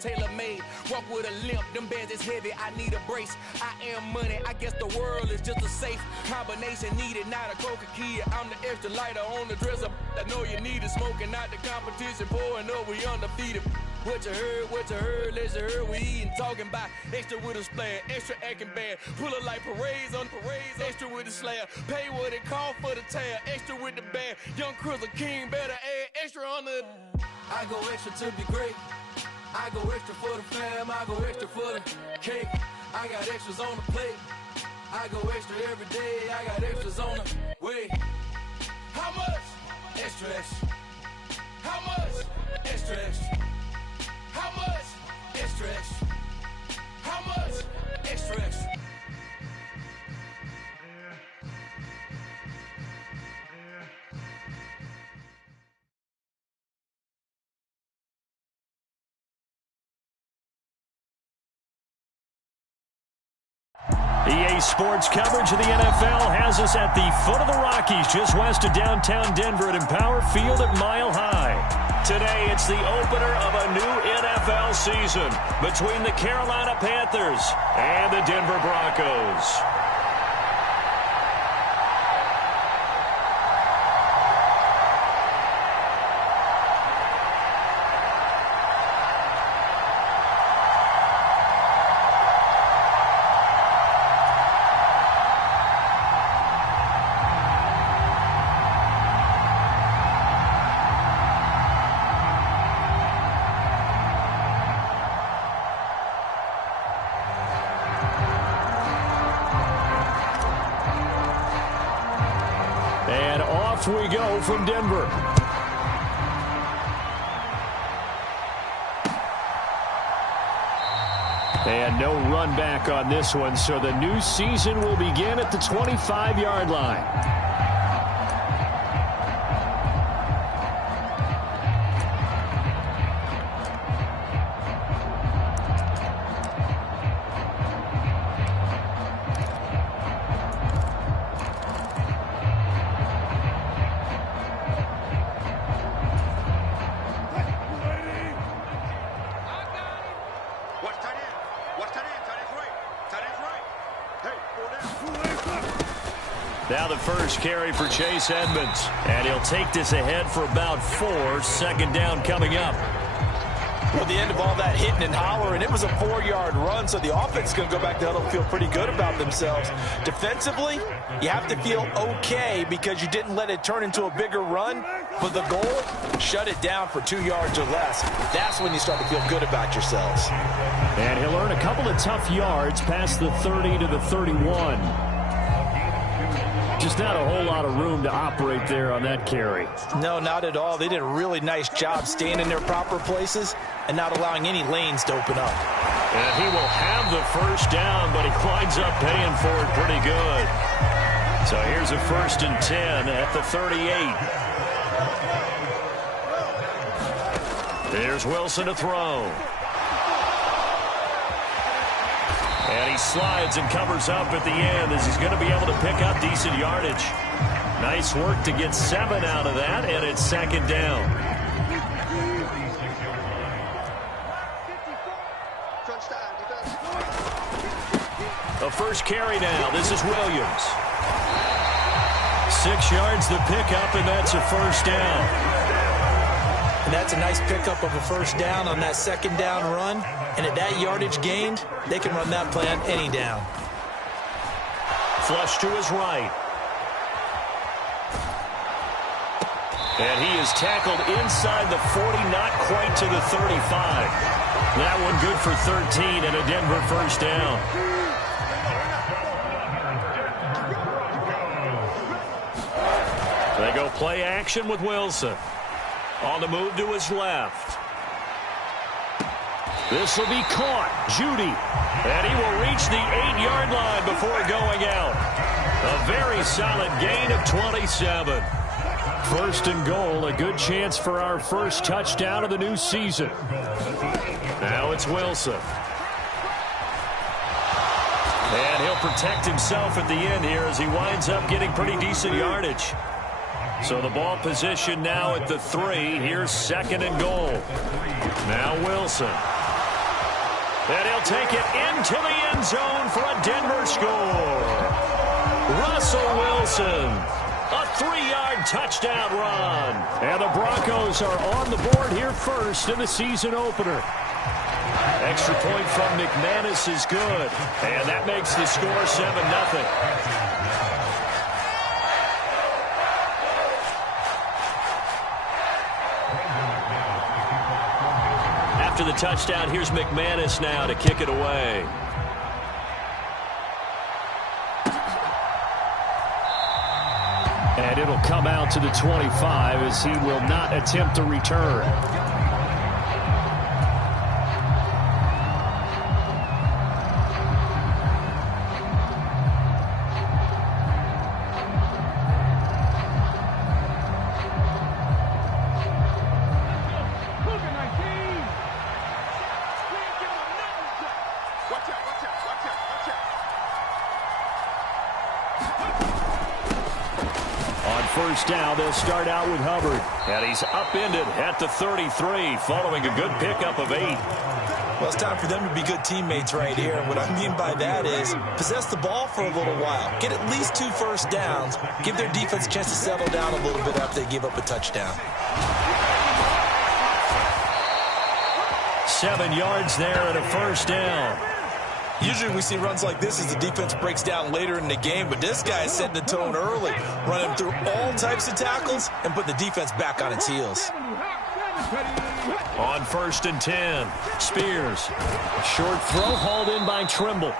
tailor-made. Walk with a limp, them bands is heavy, I need a brace. I am money, I guess the world is just a safe combination needed, not a coca key. I'm the extra lighter on the dresser. I know you need it, smoking out the competition, pouring up, we undefeated. What you heard, let's hear we eatin', talking about extra with a splash, extra acting bad, pull it like parades on parades, extra with the slab, pay what it cost for the tab, extra with the band, young Chris a king, better add extra on the. I go extra to be great, I go extra for the fam, I go extra for the cake, I got extras on the plate, I go extra every day, I got extras on the way. How much? Extra, extra. How much? Extra, extra. How much? Extra, extra. How much? Extra, extra. EA Sports coverage of the NFL has us at the foot of the Rockies, just west of downtown Denver at Empower Field at Mile High. Today, it's the opener of a new NFL season between the Carolina Panthers and the Denver Broncos. And off we go from Denver. And no run back on this one, so the new season will begin at the 25-yard line. Now the first carry for Chase Edmonds. And he'll take this ahead for about 4. Second down coming up. Well, the end of all that hitting and hollering, it was a 4-yard run, so the offense is going to go back to huddle and feel pretty good about themselves. Defensively, you have to feel okay because you didn't let it turn into a bigger run. But the goal, shut it down for 2 yards or less. That's when you start to feel good about yourselves. And he'll earn a couple of tough yards past the 30 to the 31. Just not a whole lot of room to operate there on that carry. No, not at all. They did a really nice job staying in their proper places and not allowing any lanes to open up. And he will have the first down, but he winds up paying for it pretty good. So here's a 1st and 10 at the 38. There's Wilson to throw. And he slides and covers up at the end as he's going to be able to pick up decent yardage. Nice work to get 7 out of that, and it's second down. The first carry now. This is Williams. 6 yards the pickup, and that's a first down. And that's a nice pickup of a first down on that second down run. And at that yardage gained, they can run that play on any down. Flush to his right. And he is tackled inside the 40, not quite to the 35. That one good for 13 and a Denver first down. They go play action with Wilson. On the move to his left. This will be caught. Judy. And he will reach the 8-yard line before going out. A very solid gain of 27. First and goal, a good chance for our first touchdown of the new season. Now it's Wilson. And he'll protect himself at the end here as he winds up getting pretty decent yardage. So the ball position now at the 3. Here's second and goal. Now Wilson. And he'll take it into the end zone for a Denver score. Russell Wilson, a 3-yard touchdown run. And the Broncos are on the board here first in the season opener. Extra point from McManus is good. And that makes the score 7-0. After the touchdown, here's McManus now to kick it away. And it'll come out to the 25 as he will not attempt to return. First down, they'll start out with Hubbard. And he's upended at the 33 following a good pickup of 8. Well, it's time for them to be good teammates right here. And what I mean by that is possess the ball for a little while. Get at least 2 first downs. Give their defense a chance to settle down a little bit after they give up a touchdown. 7 yards there and a first down. Usually we see runs like this as the defense breaks down later in the game, but this guy is setting the tone early, running through all types of tackles and put the defense back on its heels. On 1st and 10, Spears. A short throw hauled in by Trimble.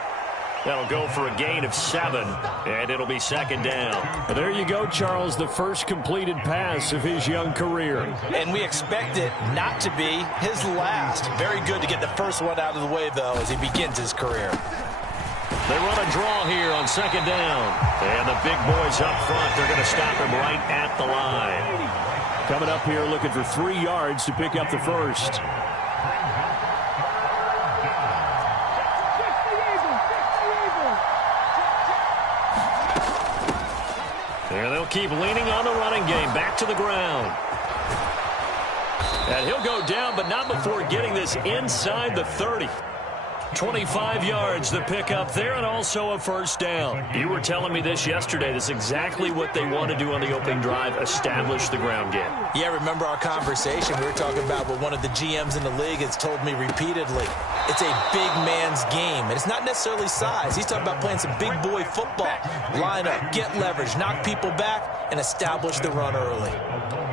That'll go for a gain of 7, and it'll be 2nd down. Well, there you go, Charles, the first completed pass of his young career. And we expect it not to be his last. Very good to get the first one out of the way, though, as he begins his career. They run a draw here on 2nd down. And the big boys up front, they're going to stop him right at the line. Coming up here looking for 3 yards to pick up the first. And they'll keep leaning on the running game. Back to the ground. And he'll go down, but not before getting this inside the 30. 25 yards the pickup there, and also a first down. You were telling me this yesterday. This is exactly what they want to do on the opening drive, establish the ground game. Yeah, remember our conversation? We were talking about what one of the GMs in the league has told me repeatedly. It's a big man's game, and it's not necessarily size. He's talking about playing some big boy football. Line up, get leverage, knock people back, and establish the run early.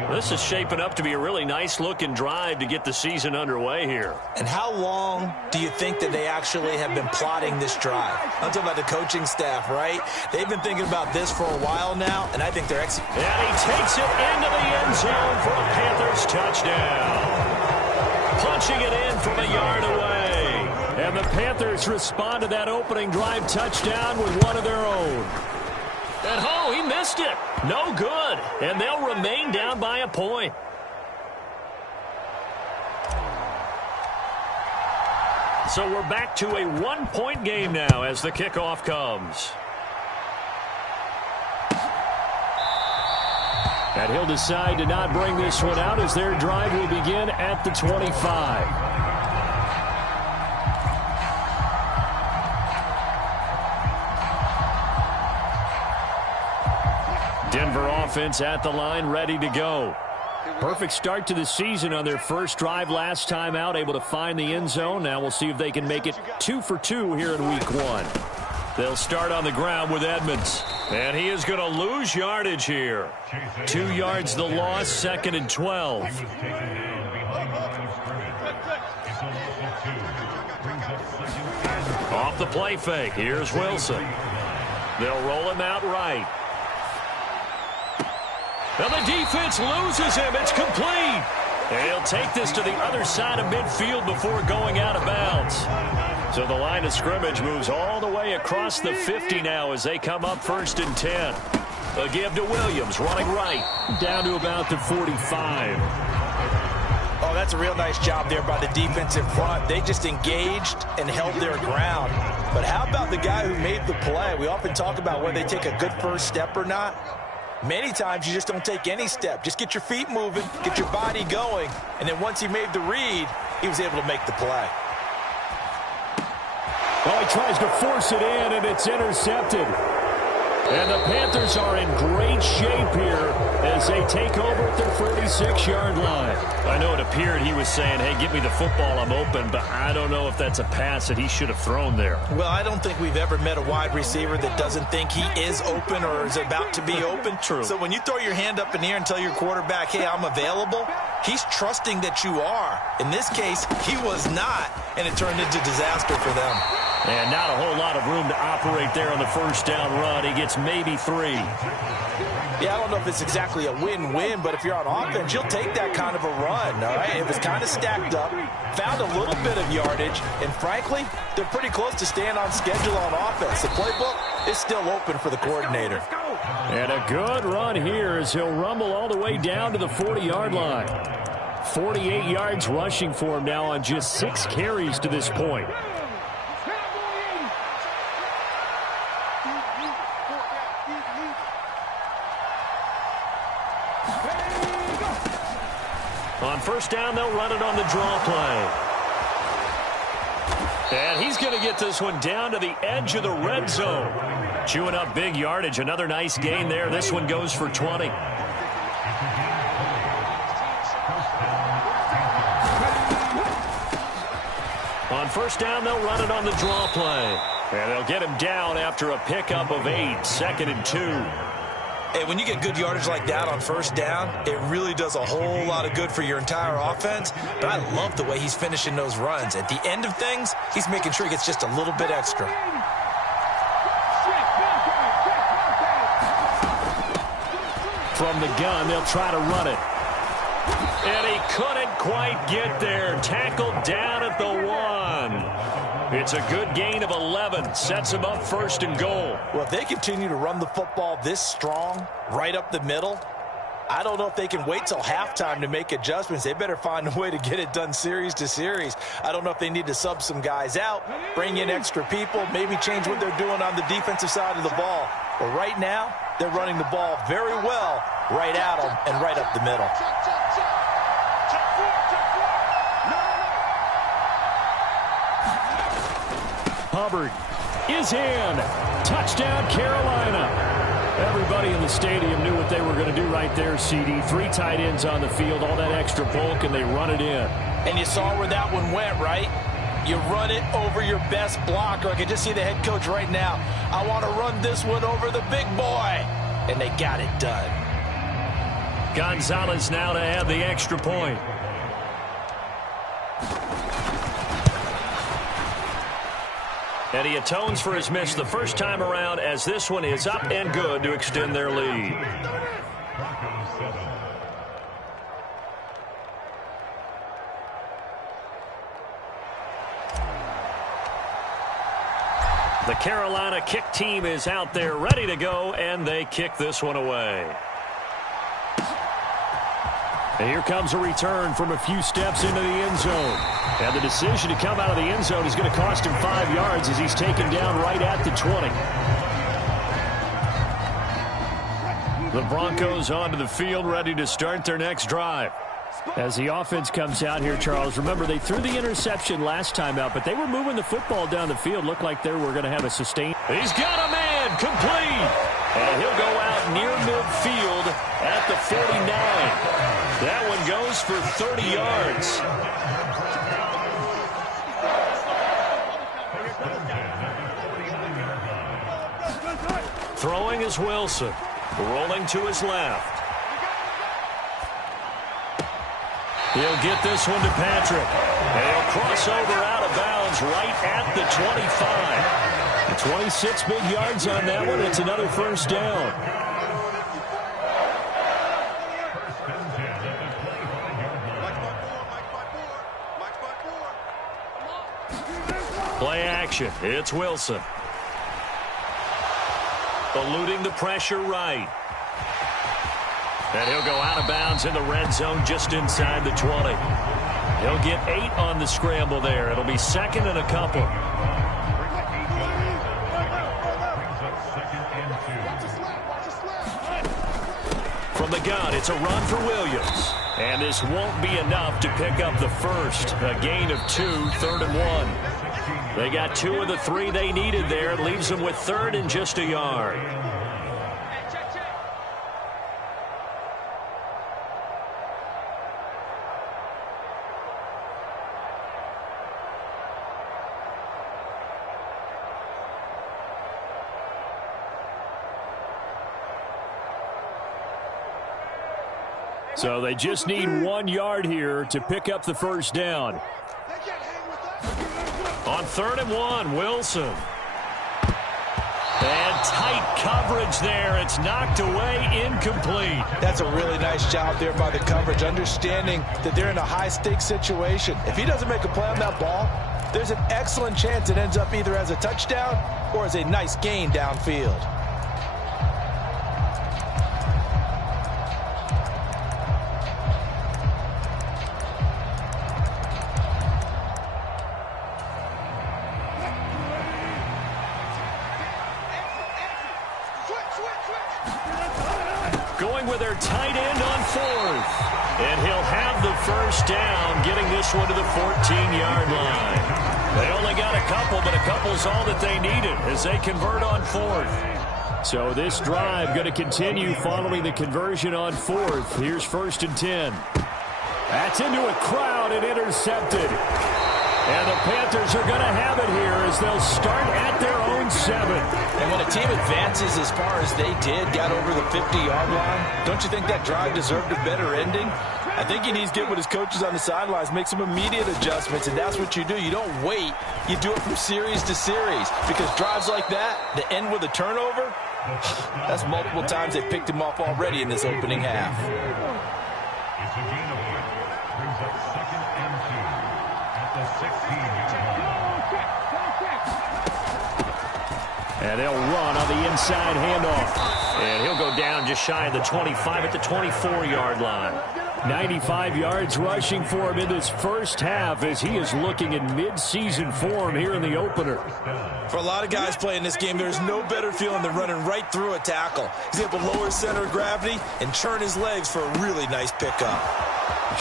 This is shaping up to be a really nice-looking drive to get the season underway here. And how long do you think that they actually have been plotting this drive? I'm talking about the coaching staff, right? They've been thinking about this for a while now, and I think they're executing. And he takes it into the end zone for a Panthers touchdown. Punching it in from a yard away. And the Panthers respond to that opening drive touchdown with one of their own. And oh, he missed it. No good. And they'll remain down by a point. So we're back to a 1-point game now as the kickoff comes. And he'll decide to not bring this one out as their drive will begin at the 25. Denver offense at the line, ready to go. Perfect start to the season on their first drive last time out, able to find the end zone. Now we'll see if they can make it 2 for 2 here in week 1. They'll start on the ground with Edmonds. And he is going to lose yardage here. 2 yards the loss, 2nd and 12. Off the play fake, here's Wilson. They'll roll him out right. And the defense loses him. It's complete. And he'll take this to the other side of midfield before going out of bounds. So the line of scrimmage moves all the way across the 50 now as they come up 1st and 10. A give to Williams, running right, down to about the 45. Oh, that's a real nice job there by the defense in front. They just engaged and held their ground. But how about the guy who made the play? We often talk about whether they take a good first step or not. Many times you just don't take any step. Just get your feet moving, get your body going, and then once he made the read, he was able to make the play. Oh, he tries to force it in, and it's intercepted. And the Panthers are in great shape here as they take over at their 46-yard line. I know it appeared he was saying, hey, give me the football, I'm open, but I don't know if that's a pass that he should have thrown there. Well, I don't think we've ever met a wide receiver that doesn't think he is open or is about to be open. True. So when you throw your hand up in the air and tell your quarterback, hey, I'm available, he's trusting that you are. In this case, he was not, and it turned into disaster for them. And not a whole lot of room to operate there on the first down run. He gets maybe 3. Yeah, I don't know if it's exactly a win-win, but if you're on offense, you'll take that kind of a run, all right? It was kind of stacked up, found a little bit of yardage, and frankly, they're pretty close to staying on schedule on offense. The playbook is still open for the coordinator. And a good run here as he'll rumble all the way down to the 40-yard line. 48 yards rushing for him now on just 6 carries to this point. On first down, they'll run it on the draw play. And he's going to get this one down to the edge of the red zone. Chewing up big yardage. Another nice gain there. This one goes for 20. On first down, they'll run it on the draw play. And they'll get him down after a pickup of 8. 2nd and 2. Hey, when you get good yardage like that on first down, it really does a whole lot of good for your entire offense. But I love the way he's finishing those runs. At the end of things, he's making sure he gets just a little bit extra. From the gun, they'll try to run it. And he couldn't quite get there. Tackled down at the 1. It's a good gain of 11. Sets him up 1st and goal. Well, if they continue to run the football this strong, right up the middle, I don't know if they can wait till halftime to make adjustments. They better find a way to get it done series to series. I don't know if they need to sub some guys out, bring in extra people, maybe change what they're doing on the defensive side of the ball. But right now, they're running the ball very well right at them and right up the middle. Hubbard is in. Touchdown, Carolina. Everybody in the stadium knew what they were going to do right there, CD. 3 tight ends on the field, all that extra bulk, and they run it in. And you saw where that one went, right? You run it over your best blocker. I can just see the head coach right now. I want to run this one over the big boy. And they got it done. Gonzalez now to add the extra point. And he atones for his miss the first time around as this one is up and good to extend their lead. The Carolina kick team is out there ready to go, and they kick this one away. And here comes a return from a few steps into the end zone. And the decision to come out of the end zone is going to cost him 5 yards as he's taken down right at the 20. The Broncos onto the field ready to start their next drive. As the offense comes out here, Charles, remember they threw the interception last time out, but they were moving the football down the field. Looked like they were going to have a sustained. He's got a man complete. And he'll go out near midfield at the 49. That one goes for 30 yards. Throwing is Wilson. Rolling to his left. He'll get this one to Patrick. And he'll cross over out of bounds right at the 25. 26 big yards on that one. It's another first down. Play action. It's Wilson. Eluding the pressure right. And he'll go out of bounds in the red zone just inside the 20. He'll get 8 on the scramble there. It'll be 2nd and a couple. From the gun, it's a run for Williams. And this won't be enough to pick up the first. A gain of 2, 3rd and 1. They got 2 of the 3 they needed there. Leaves them with 3rd and just a yard. So they just need 1 yard here to pick up the first down. On 3rd and 1, Wilson. And tight coverage there. It's knocked away, incomplete. That's a really nice job there by the coverage, understanding that they're in a high-stakes situation. If he doesn't make a play on that ball, there's an excellent chance it ends up either as a touchdown or as a nice gain downfield. Going with their tight end on 4th. And he'll have the first down, getting this one to the 14-yard line. They only got a couple, but a couple's all that they needed as they convert on 4th. So this drive going to continue following the conversion on 4th. Here's 1st and 10. That's into a crowd and intercepted. And the Panthers are going to have it here as they'll start at their own 7. And when a team advances as far as they did, got over the 50-yard line, don't you think that drive deserved a better ending? I think he needs to get with his coaches on the sidelines, make some immediate adjustments, and that's what you do. You don't wait. You do it from series to series, because drives like that end with a turnover, that's multiple times they picked him off already in this opening half. Brings up 2nd and 2 at the 16-yard line. And they'll run on the inside handoff. And he'll go down just shy of the 25 at the 24-yard line. 95 yards rushing for him in this first half as he is looking in mid-season form here in the opener. For a lot of guys playing this game, there's no better feeling than running right through a tackle. He's able to lower his center of gravity and churn his legs for a really nice pickup.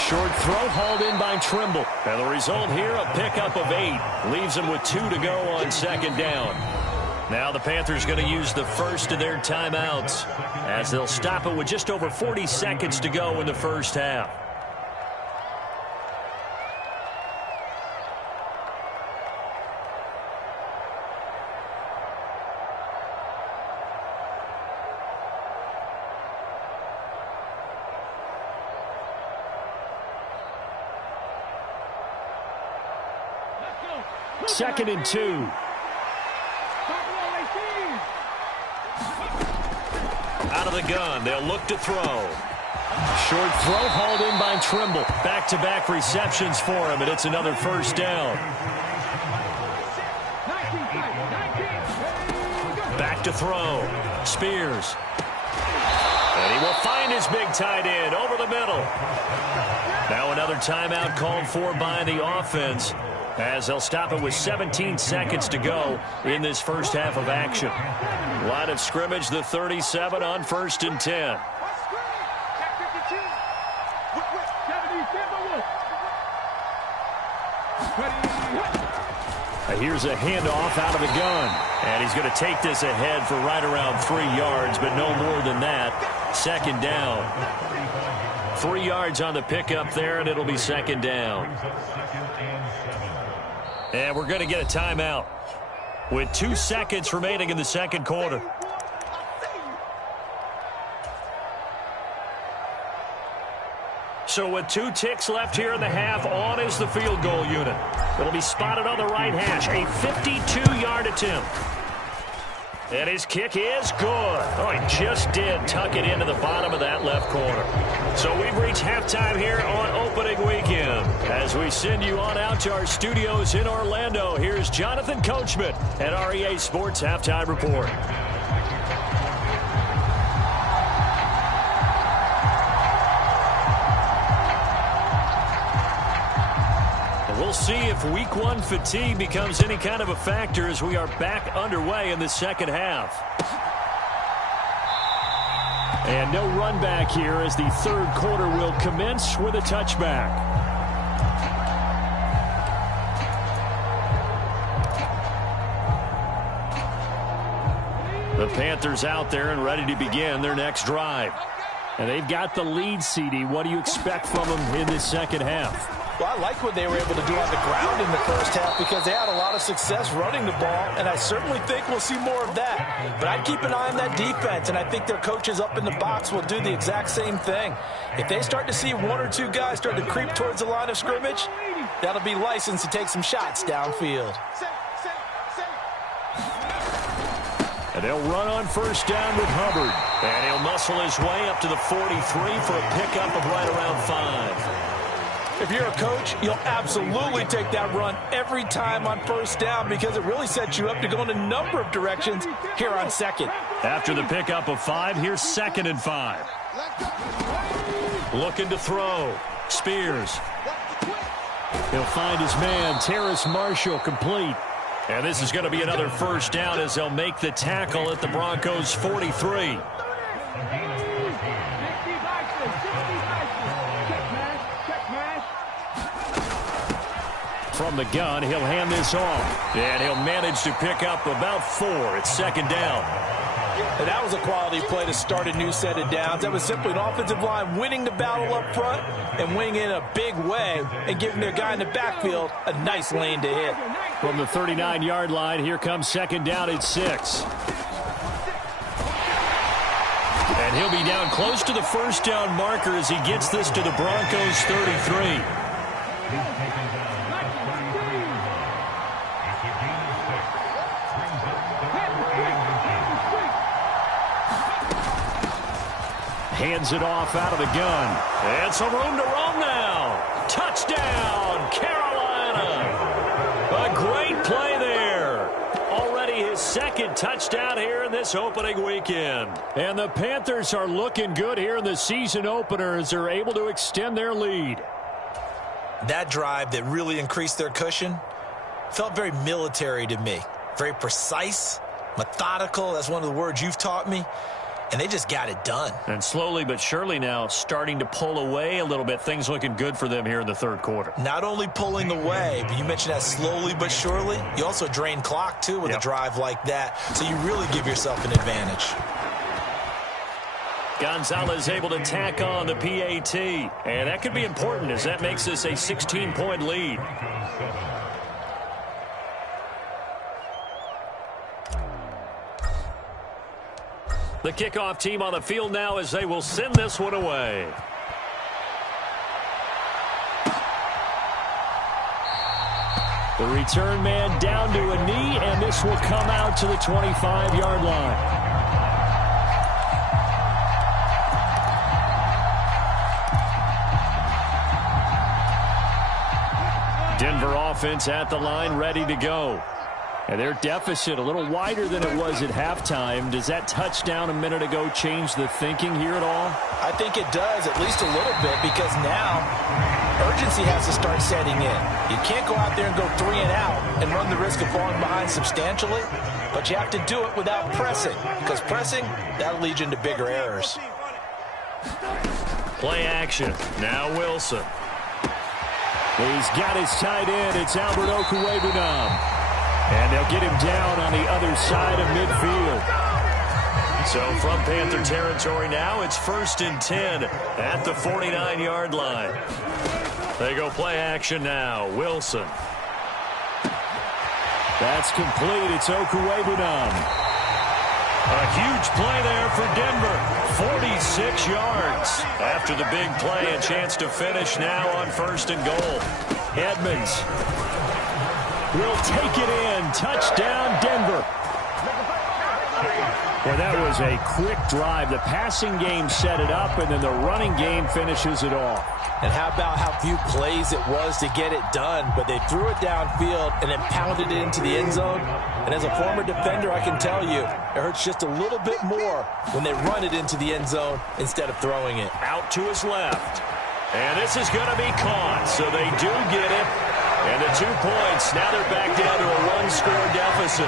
Short throw hauled in by Trimble. And the result here, a pickup of 8. Leaves them with 2 to go on 2nd down. Now the Panthers going to use the first of their timeouts as they'll stop it with just over 40 seconds to go in the first half. Second and 2. Out of the gun, they'll look to throw. Short throw hauled in by Trimble. Back-to-back receptions for him, and it's another first down. Back to throw. Spears. And he will find his big tight end over the middle. Now another timeout called for by the offense, as they'll stop it with 17 seconds to go in this first half of action. Line of scrimmage, the 37 on 1st and 10. Here's a handoff out of the gun. And he's going to take this ahead for right around 3 yards, but no more than that. 2nd down. 3 yards on the pickup there, and it'll be 2nd down. And we're going to get a timeout with 2 seconds remaining in the second quarter. So with 2 ticks left here in the half, on is the field goal unit. It'll be spotted on the right hash, a 52-yard attempt. And his kick is good. Oh, he just did tuck it into the bottom of that left corner. So we've reached halftime here on opening weekend. As we send you on out to our studios in Orlando, here's Jonathan Coachman at REA Sports Halftime Report. We'll see if week 1 fatigue becomes any kind of a factor as we are back underway in the second half. And no run back here as the third quarter will commence with a touchback. The Panthers out there and ready to begin their next drive. And they've got the lead, CD. What do you expect from them in this second half? Well, I like what they were able to do on the ground in the first half because they had a lot of success running the ball, and I certainly think we'll see more of that. But I'd keep an eye on that defense, and I think their coaches up in the box will do the exact same thing. If they start to see one or two guys start to creep towards the line of scrimmage, that'll be licensed to take some shots downfield. And they'll run on first down with Hubbard. And he'll muscle his way up to the 43 for a pickup of right around 5. If you're a coach, you'll absolutely take that run every time on first down because it really sets you up to go in a number of directions here on second. After the pickup of 5, here's 2nd and 5. Looking to throw. Spears. He'll find his man, Terrace Marshall, complete. And this is going to be another first down as they'll make the tackle at the Broncos' 43. From the gun, he'll hand this off. And he'll manage to pick up about 4. It's 2nd down. And that was a quality play to start a new set of downs. That was simply an offensive line winning the battle up front and winning in a big way and giving their guy in the backfield a nice lane to hit. From the 39-yard line, here comes 2nd down at 6. And he'll be down close to the first down marker as he gets this to the Broncos' 33. Hands it off out of the gun. And some room to roam now. Touchdown, Carolina. A great play there. Already his 2nd touchdown here in this opening weekend. And the Panthers are looking good here in the season opener as they're able to extend their lead. That drive that really increased their cushion felt very military to me. Very precise, methodical. That's one of the words you've taught me. And they just got it done. And slowly but surely now starting to pull away a little bit. Things looking good for them here in the third quarter. Not only pulling away, but you mentioned that slowly but surely. You also drain clock, too, with a drive like that. So you really give yourself an advantage. Gonzalez able to tack on the PAT. And that could be important as that makes this a 16-point lead. The kickoff team on the field now as they will send this one away. The return man down to a knee, and this will come out to the 25-yard line. Denver offense at the line, ready to go. And their deficit a little wider than it was at halftime. Does that touchdown a minute ago change the thinking here at all? I think it does, at least a little bit, because now urgency has to start setting in. You can't go out there and go 3 and out and run the risk of falling behind substantially, but you have to do it without pressing, because pressing, that'll lead you into bigger errors. Play action. Now Wilson. He's got his tight end. It's Albert Okwuegbunam. And they'll get him down on the other side of midfield. So from Panther territory now, it's 1st and 10 at the 49-yard line. They go play action now. Wilson. That's complete. It's Okwuegbunam. A huge play there for Denver. 46 yards. After the big play, a chance to finish now on 1st and goal. Edmonds will take it in. Touchdown, Denver. Well, that was a quick drive. The passing game set it up, and then the running game finishes it off. And how about how few plays it was to get it done, but they threw it downfield and then pounded it into the end zone. And as a former defender, I can tell you, it hurts just a little bit more when they run it into the end zone instead of throwing it. Out to his left. And this is going to be caught, so they do get it. And the 2 points, now they're back down to a 1-score deficit.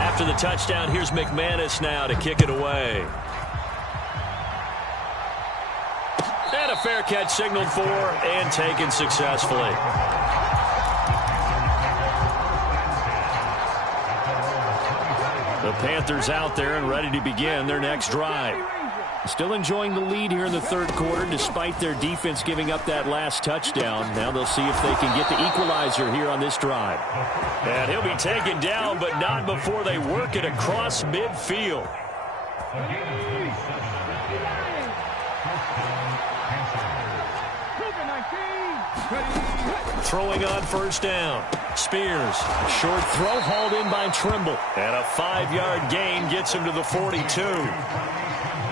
After the touchdown, here's McManus now to kick it away. fair catch signaled for and taken successfully. The Panthers out there and ready to begin their next drive. Still enjoying the lead here in the third quarter despite their defense giving up that last touchdown. Now they'll see if they can get the equalizer here on this drive. And he'll be taken down, but not before they work it across midfield. Throwing on first down. Spears. Short throw hauled in by Trimble. And a 5-yard gain gets him to the 42.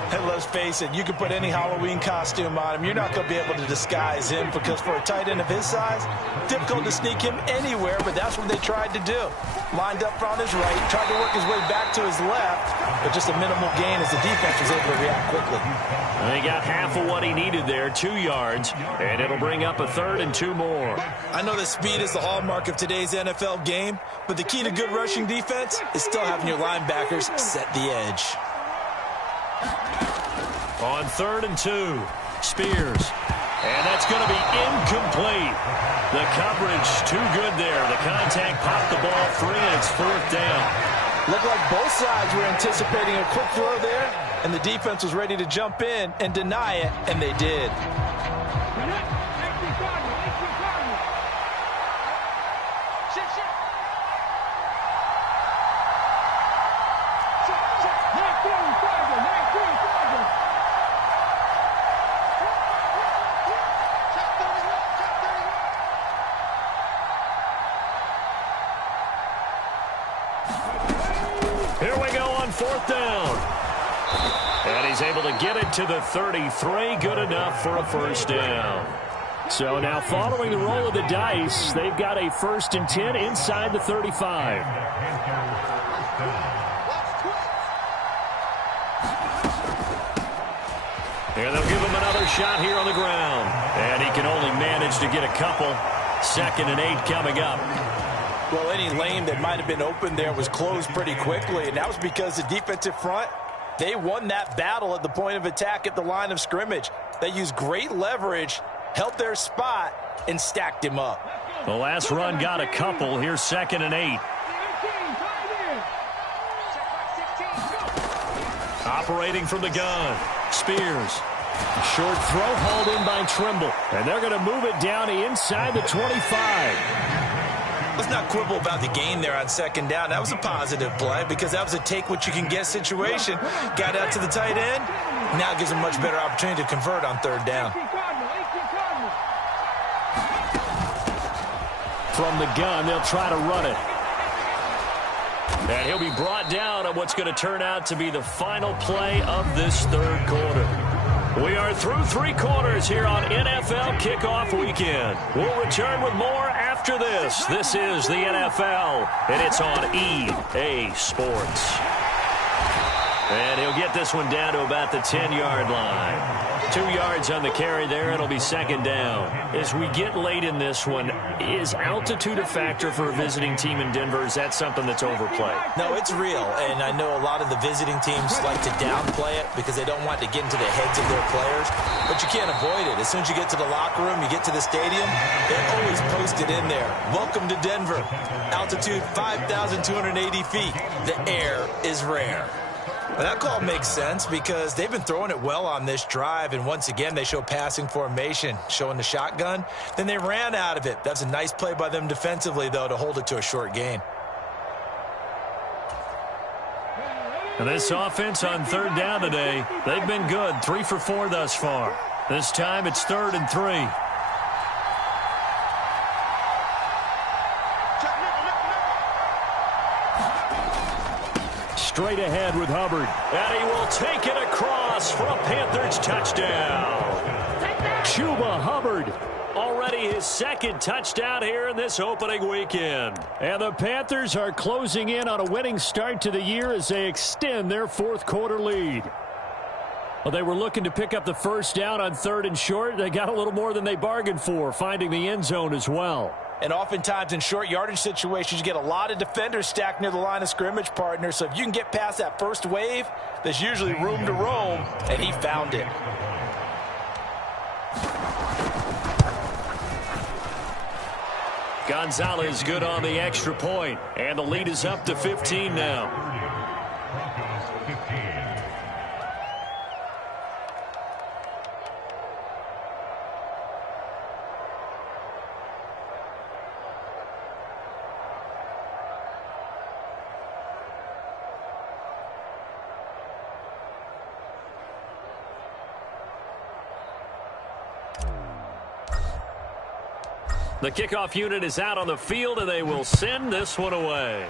And let's face it, you can put any Halloween costume on him. You're not going to be able to disguise him because for a tight end of his size, difficult to sneak him anywhere, but that's what they tried to do. Lined up on his right, tried to work his way back to his left, but just a minimal gain as the defense was able to react quickly. And he got half of what he needed there, 2 yards, and it'll bring up a 3rd and 2 more. I know that speed is the hallmark of today's NFL game, but the key to good rushing defense is still having your linebackers set the edge. On 3rd and 2, Spears. And that's going to be incomplete. The coverage too good there. The contact popped the ball free, and it's 4th down. Looked like both sides were anticipating a quick throw there, and the defense was ready to jump in and deny it, and they did. Here we go on 4th down. And he's able to get it to the 33. Good enough for a first down. So now following the roll of the dice, they've got a 1st and 10 inside the 35. And they'll give him another shot here on the ground. And he can only manage to get a couple. 2nd and 8 coming up. Well, any lane that might have been open there was closed pretty quickly, and that was because the defensive front, they won that battle at the point of attack at the line of scrimmage. They used great leverage, held their spot, and stacked him up. The last run got a couple. Here's 2nd and 8. Operating from the gun. Spears. Short throw hauled in by Trimble. And they're going to move it down inside the 25. Let's not quibble about the gain there on 2nd down. That was a positive play because that was a take-what-you-can-get situation. Got out to the tight end. Now it gives them much better opportunity to convert on 3rd down. From the gun, they'll try to run it. And he'll be brought down on what's going to turn out to be the final play of this 3rd quarter. We are through 3 quarters here on NFL Kickoff Weekend. We'll return with more after this. This is the NFL, and it's on EA Sports. And he'll get this one down to about the 10-yard line. 2 yards on the carry there. It'll be 2nd down. As we get late in this one, is altitude a factor for a visiting team in Denver? Is that something that's overplayed? No, it's real, and I know a lot of the visiting teams like to downplay it because they don't want to get into the heads of their players, but you can't avoid it. As soon as you get to the locker room, you get to the stadium, they're always posted in there. Welcome to Denver. Altitude 5,280 feet. The air is rare. Well, that call makes sense because they've been throwing it well on this drive, and once again they show passing formation, showing the shotgun. Then they ran out of it. That's a nice play by them defensively, though, to hold it to a short gain. And this offense on 3rd down today, they've been good. 3 for 4 thus far. This time it's 3rd and 3. Straight ahead with Hubbard. And he will take it across for a Panthers touchdown. Chuba Hubbard. Already his 2nd touchdown here in this opening weekend. And the Panthers are closing in on a winning start to the year as they extend their 4th quarter lead. Well, they were looking to pick up the first down on 3rd and short. They got a little more than they bargained for, finding the end zone as well. And oftentimes in short yardage situations, you get a lot of defenders stacked near the line of scrimmage, partner. So if you can get past that first wave, there's usually room to roam, and he found it. Gonzalez good on the extra point, and the lead is up to 15 now. Broncos 15. The kickoff unit is out on the field, and they will send this one away.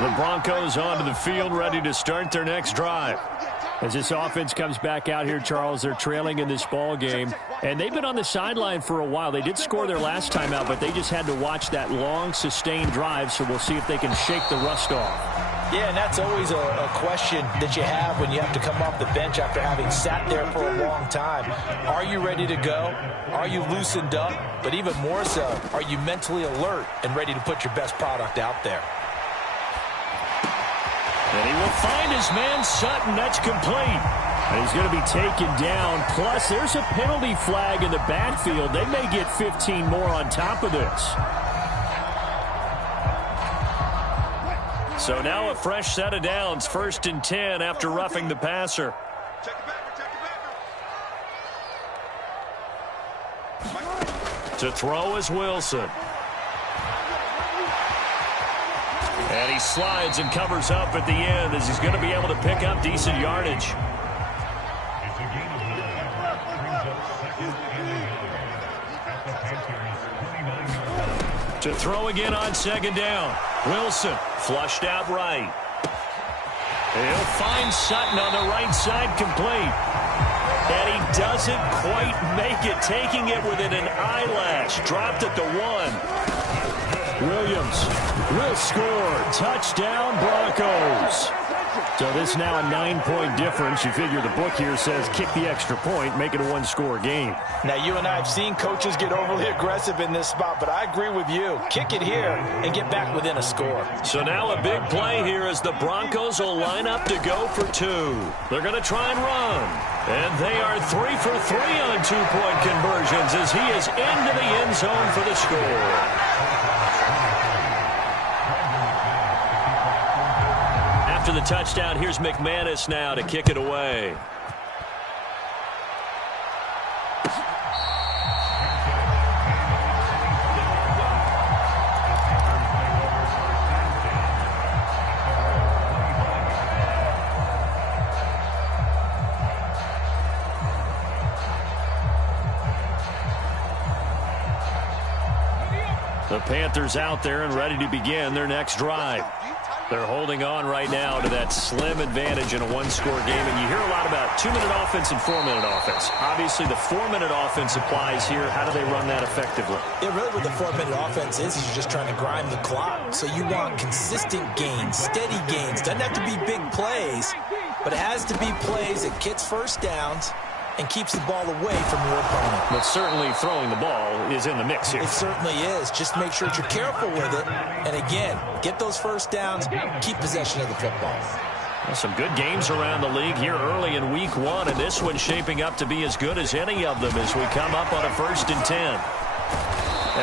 The Broncos onto the field, ready to start their next drive. As this offense comes back out here, Charles, they're trailing in this ball game. And they've been on the sideline for a while. They did score their last time out, but they just had to watch that long, sustained drive, so we'll see if they can shake the rust off. Yeah, and that's always a question that you have when you have to come off the bench after having sat there for a long time. Are you ready to go? Are you loosened up? But even more so, are you mentally alert and ready to put your best product out there? And he will find his man, Sutton. That's complete. And he's going to be taken down. Plus, there's a penalty flag in the backfield. They may get 15 more on top of this. So now a fresh set of downs. 1st and 10 after roughing the passer. To throw is Wilson. And he slides and covers up at the end as he's going to be able to pick up decent yardage. It's a gain of 11. Brings up 2nd and 11 at the Panthers' 29-yard line. To throw again on 2nd down. Wilson flushed out right. He'll find Sutton on the right side, complete. And he doesn't quite make it, taking it within an eyelash. Dropped at the 1. Williams will score. Touchdown, Broncos. So this now a 9-point difference. You figure the book here says kick the extra point, make it a 1-score game. Now, you and I have seen coaches get overly aggressive in this spot, but I agree with you. Kick it here and get back within a score. So now a big play here as the Broncos will line up to go for 2. They're going to try and run. And they are 3 for 3 on 2-point conversions as he is into the end zone for the score. After the touchdown, here's McManus now to kick it away. The Panthers out there and ready to begin their next drive. They're holding on right now to that slim advantage in a 1-score game. And you hear a lot about 2-minute offense and 4-minute offense. Obviously, the 4-minute offense applies here. How do they run that effectively? Yeah, really what the 4-minute offense is you're just trying to grind the clock. So you want consistent gains, steady gains. Doesn't have to be big plays, but it has to be plays that gets first downs and keeps the ball away from your opponent. But certainly throwing the ball is in the mix here. It certainly is. Just make sure that you're careful with it. And again, get those first downs, keep possession of the football. Well, some good games around the league here early in week 1, and this one's shaping up to be as good as any of them as we come up on a 1st and 10.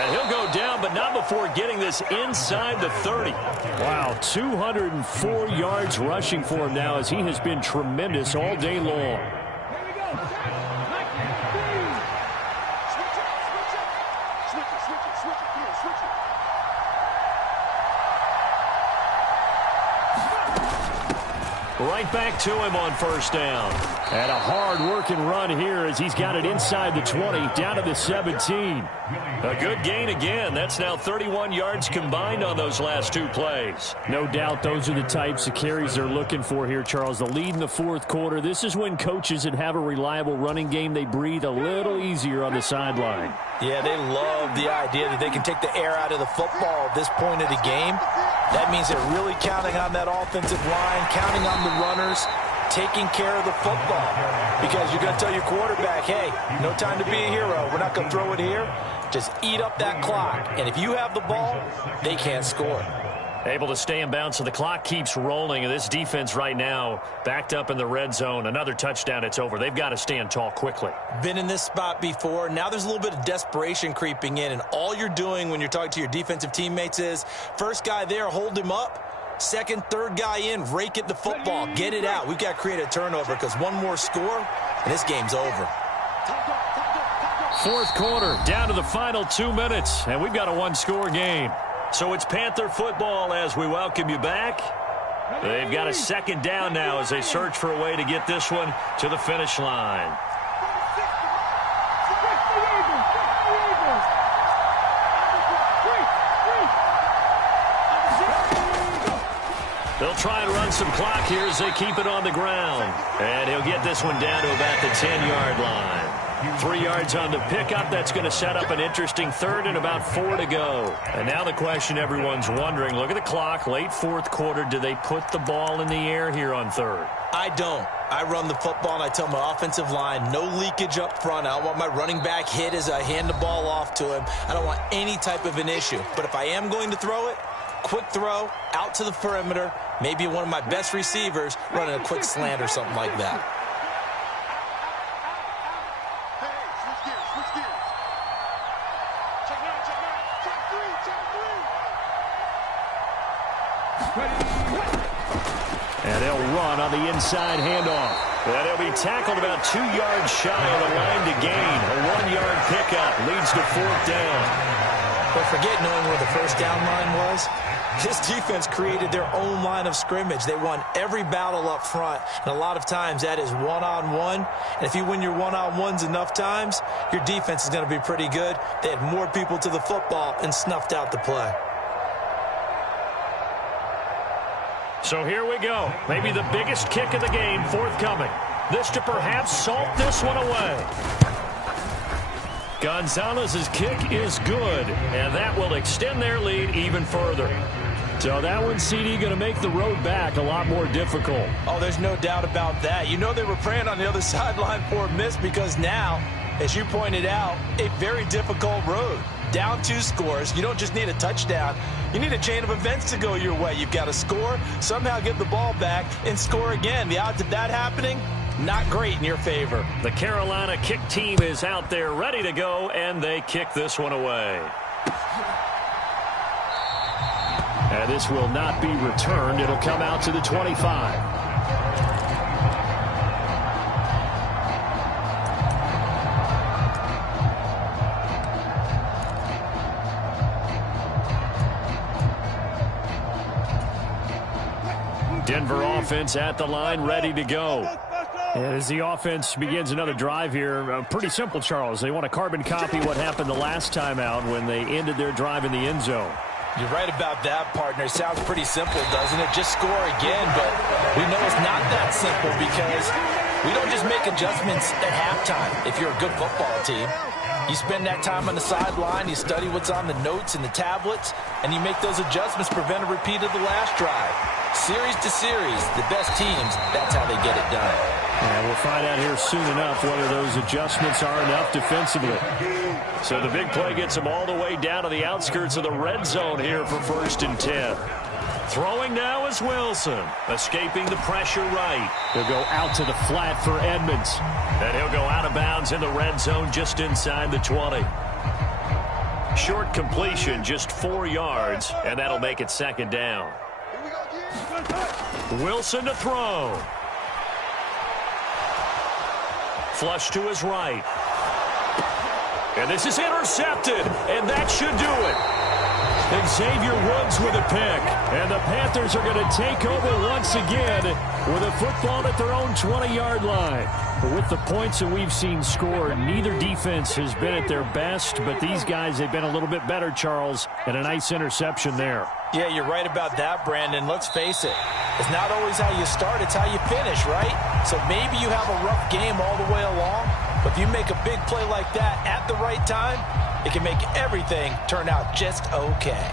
And he'll go down, but not before getting this inside the 30. Wow, 204 yards rushing for him now as he has been tremendous all day long. Right back to him on 1st down. And a hard-working run here as he's got it inside the 20, down to the 17. A good gain again. That's now 31 yards combined on those last 2 plays. No doubt those are the types of carries they're looking for here, Charles. The lead in the 4th quarter. This is when coaches that have a reliable running game, they breathe a little easier on the sideline. Yeah, they love the idea that they can take the air out of the football at this point of the game. That means they're really counting on that offensive line, counting on the runners, taking care of the football. Because you're going to tell your quarterback, hey, no time to be a hero. We're not going to throw it here. Just eat up that clock. And if you have the ball, they can't score. Able to stay in bounds, so the clock keeps rolling. And this defense right now backed up in the red zone. Another touchdown, it's over. They've got to stand tall quickly. Been in this spot before. Now there's a little bit of desperation creeping in. And all you're doing when you're talking to your defensive teammates is, first guy there, hold him up. Second, third guy in, rake at the football. Get it out. We've got to create a turnover because one more score, and this game's over. Fourth quarter, down to the final 2 minutes, and we've got a one-score game. So it's Panther football as we welcome you back. They've got a second down now as they search for a way to get this one to the finish line. They'll try and run some clock here as they keep it on the ground. And he'll get this one down to about the 10-yard line. 3 yards on the pickup. That's going to set up an interesting third and about 4 to go. And now the question everyone's wondering, look at the clock, late fourth quarter. Do they put the ball in the air here on third? I don't. I run the football, and I tell my offensive line, no leakage up front. I don't want my running back hit as I hand the ball off to him. I don't want any type of an issue. But if I am going to throw it, quick throw, out to the perimeter, maybe one of my best receivers running a quick slant or something like that. And they'll run on the inside handoff. And he'll be tackled about 2 yards shy of the line to gain. A 1-yard pickup leads to fourth down. But forget knowing where the first down line was. This defense created their own line of scrimmage. They won every battle up front, and a lot of times that is one-on-one. And if you win your one-on-ones enough times, your defense is going to be pretty good. They had more people to the football and snuffed out the play. So here we go. Maybe the biggest kick of the game forthcoming. This to perhaps salt this one away. Gonzalez's kick is good, and that will extend their lead even further. So that one, CD, going to make the road back a lot more difficult. Oh, there's no doubt about that. You know they were praying on the other sideline for a miss because now, as you pointed out, a very difficult road. Down 2 scores. You don't just need a touchdown. You need a chain of events to go your way. You've got to score, somehow get the ball back, and score again. The odds of that happening, not great in your favor. The Carolina kick team is out there ready to go, and they kick this one away. And this will not be returned. It'll come out to the 25. Denver offense at the line, ready to go. And as the offense begins another drive here, pretty simple, Charles. They want to carbon copy what happened the last time out when they ended their drive in the end zone. You're right about that, partner. It sounds pretty simple, doesn't it? Just score again, but we know it's not that simple because we don't just make adjustments at halftime if you're a good football team. You spend that time on the sideline, you study what's on the notes and the tablets, and you make those adjustments, prevent a repeat of the last drive. Series to series, the best teams, that's how they get it done. And we'll find out here soon enough whether those adjustments are enough defensively. So the big play gets them all the way down to the outskirts of the red zone here for 1st and 10. Throwing now is Wilson, escaping the pressure right. He'll go out to the flat for Edmonds. And he'll go out of bounds in the red zone just inside the 20. Short completion, just 4 yards, and that'll make it 2nd down. Wilson to throw. Flush to his right. And this is intercepted, and that should do it. Xavier Woods with a pick, and the Panthers are going to take over once again with a football at their own 20-yard line. But with the points that we've seen scored, neither defense has been at their best, but these guys, they've been a little bit better, Charles, and a nice interception there. Yeah, you're right about that, Brandon. Let's face it. It's not always how you start, it's how you finish, right? So maybe you have a rough game all the way along, but if you make a big play like that at the right time, it can make everything turn out just okay.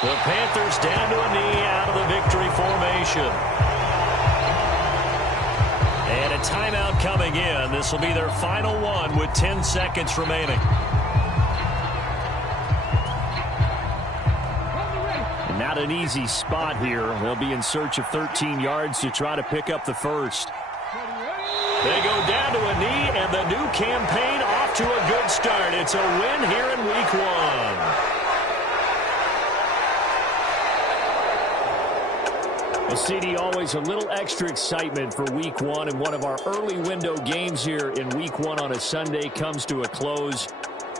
The Panthers down to a knee out of the victory formation. And a timeout coming in. This will be their final one with 10 seconds remaining. And not an easy spot here. They'll be in search of 13 yards to try to pick up the first. They go down to a knee, and the new campaign off to a good start. It's a win here in Week 1. Well, CD, always a little extra excitement for Week 1, and one of our early window games here in Week 1 on a Sunday comes to a close.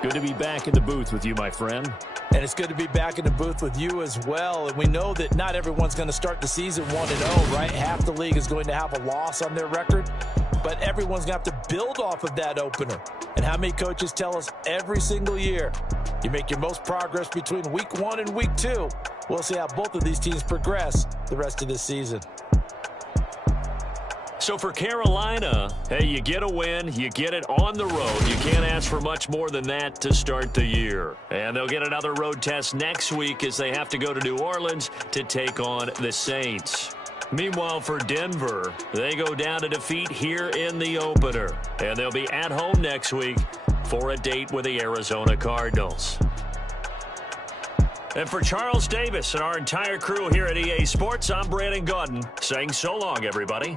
Good to be back in the booth with you, my friend. And it's good to be back in the booth with you as well. And we know that not everyone's going to start the season 1-0, right? Half the league is going to have a loss on their record, but everyone's going to have to build off of that opener. And how many coaches tell us every single year, you make your most progress between Week 1 and Week 2. We'll see how both of these teams progress the rest of this season. So for Carolina, hey, you get a win, you get it on the road. You can't ask for much more than that to start the year. And they'll get another road test next week as they have to go to New Orleans to take on the Saints. Meanwhile, for Denver, they go down to defeat here in the opener. And they'll be at home next week for a date with the Arizona Cardinals. And for Charles Davis and our entire crew here at EA Sports, I'm Brandon Gaudin saying so long, everybody.